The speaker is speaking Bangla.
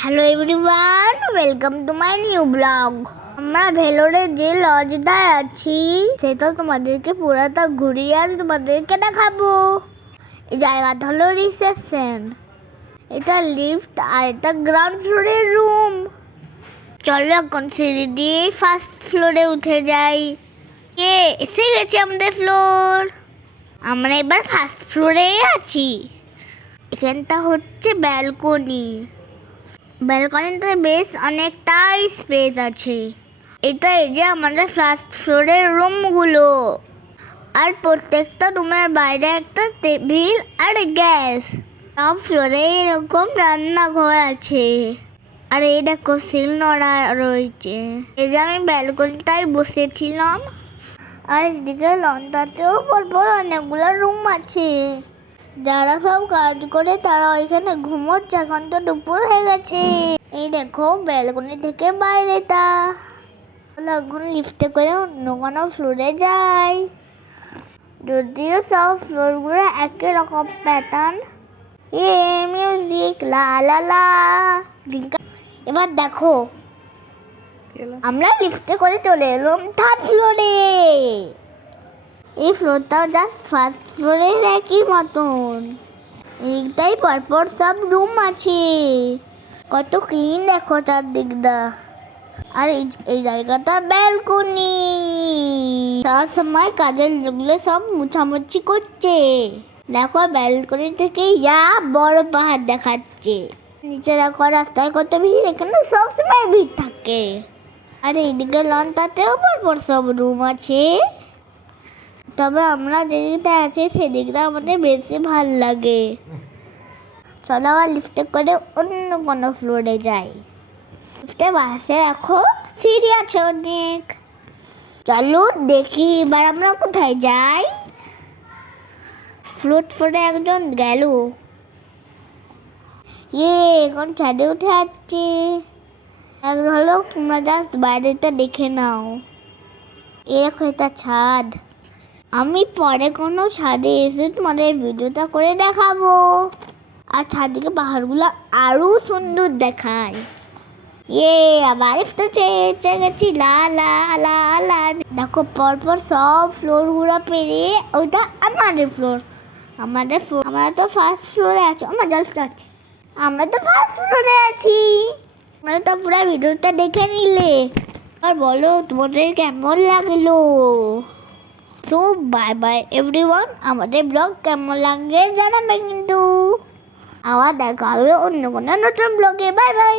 Hello everyone welcome to my new blog আমরা ভেলোরে যে লজটায় আছি সেটা তোমাদেরকে পুরাটা ঘুরিয়ে আর তোমাদেরকে দেখাবো। এই জায়গাটা হলো রিসেপশন এটা লিফট আর এটা গ্রাউন্ড ফ্লোরের রুম চলো এখন সিঁড়ি দিয়ে ফার্স্ট ফ্লোরে উঠে যাই। এ এসে গেছে আমাদের ফ্লোর আমরা এবার ফার্স্ট ফ্লোরে আছি। এখানটা হচ্ছে ব্যালকনি ব্যালকনিতে বেশ অনেকটাই স্পেস আছে। এটা এই যে আমাদের ফার্স্ট ফ্লোরের রুমগুলো আর প্রত্যেকটা রুমের বাইরে একটা টেবিল আর গ্যাস সব ফ্লোরে এরকম রান্নাঘর আছে। আর এই দেখো সিল নড়া রয়েছে। এই যে আমি ব্যালকনিটাই বসেছিলাম। আর এদিকে লন্ডাতেও পরপর অনেকগুলো রুম আছে। যারা সব কাজ করে তারা ওইখানে ঘুমোচ্ছে এখন তো দুপুর হয়ে গেছে। এই দেখো ব্যালকনি থেকে বাইরেটা। এখন লিফটে করে অন্য কোনো ফ্লোরে যাই। যদিও সব ফ্লোরগুলো একই রকম প্যাটার্ন এ মিউজিক লা লা লা। এবার দেখো আমরা লিফটে করে চলে এলাম থার্ড ফ্লোরে এই ফ্লোরটাও জাস্ট ফার্স্ট ফ্লোরের একই মতন। এইটাই পরপর সব রুম আছে। কত ক্লিন দেখো চারদিকটা। আর এই জায়গাটা ব্যালকনি তার সময় কাজের লোকগুলো সব মুছামুছি করছে। দেখো ব্যালকনি থেকে ইয়া বড় পাহাড় দেখাচ্ছে। নিচে দেখো রাস্তায় কত ভিড়, এখানে সবসময় ভিড় থাকে। আর এইদিকে লনটাতেও পরপর সব রুম আছে। তবে আমরা যেদিকটা আছি, সেদিকটা আমাদের বেশি ভালো লাগে। চলো আবার লিফটে করে অন্য কোনো ফ্লোরে যাই। লিফটে বাসে দেখো, সিঁড়ি আছে অনেক। চলো দেখি, এবার আমরা কোথায় যাই? ফ্লোট ফ্লোরে একজন গেল। ইয়ে এখন ছাদে উঠে যাচ্ছি। এক হলো তোমরা জাস্ট বাইরেটা দেখে নাও। এরকম এটা ছাদ। আমি পরে কোনো ছাদে এসে তোমাদের ভিডিওটা করে দেখাবো। আর ছাদে পাহাড়গুলো আরও সুন্দর দেখায়। ইয়ে আবার চেয়ে গেছি, লা লা লা লা। দেখো, পরপর সব ফ্লোরগুলো পেরিয়ে ওইটা আমাদের ফ্লোর আমাদের ফ্লোর আমরা তো ফার্স্ট ফ্লোরে আছি। আমার জাস্ট আছে। আমরা তো ফার্স্ট ফ্লোরে আছি। তোমরা তো পুরো ভিডিওটা দেখে নিলে। আর বলো, তোমাদের কেমন লাগল? সো বাই বাই এভরিওয়ান, আমাদের ব্লগ কেমন লাগে জানাবে কিন্তু। আবার দেখা হবে অন্য কোনো নতুন ব্লগে। Bye bye.